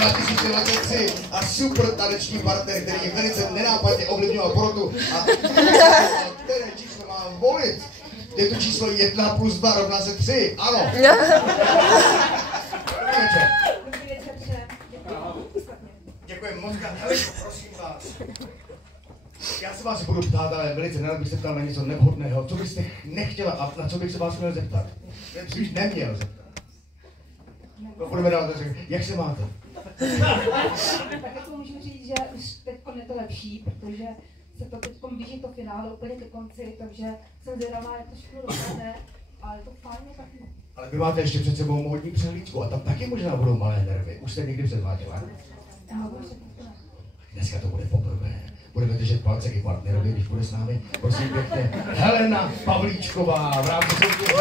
2023 a super taneční partner, který velice nenápadně ovlivňoval porotu a které číslo mám volit. Je to číslo 1 plus 2 rovná se 3, ano. Dobrý večer všem. Děkuji moc krát. Prosím vás. Já se vás budu ptát, ale velice nerad bych se ptal na něco nevhodného. Co byste nechtěla a na co bych se vás měl zeptat? Já bych neměl zeptat. No, budeme dál, jak se máte? Tak jako můžu říct, že už teď je to lepší, protože se to teď blíží to finále úplně ke konci, takže jsem zvědavá, jak to všechno dopadne, ale je to fajn taky. Ale vy máte ještě před sebou módní přehlídku a tam taky možná budou malé nervy. Už jste někdy předváděla? Dneska to bude poprvé. Budeme držet palce i partnerovi, když bude s námi. Prosím pěkně, Helena Pavlíčková v rámci soutěže.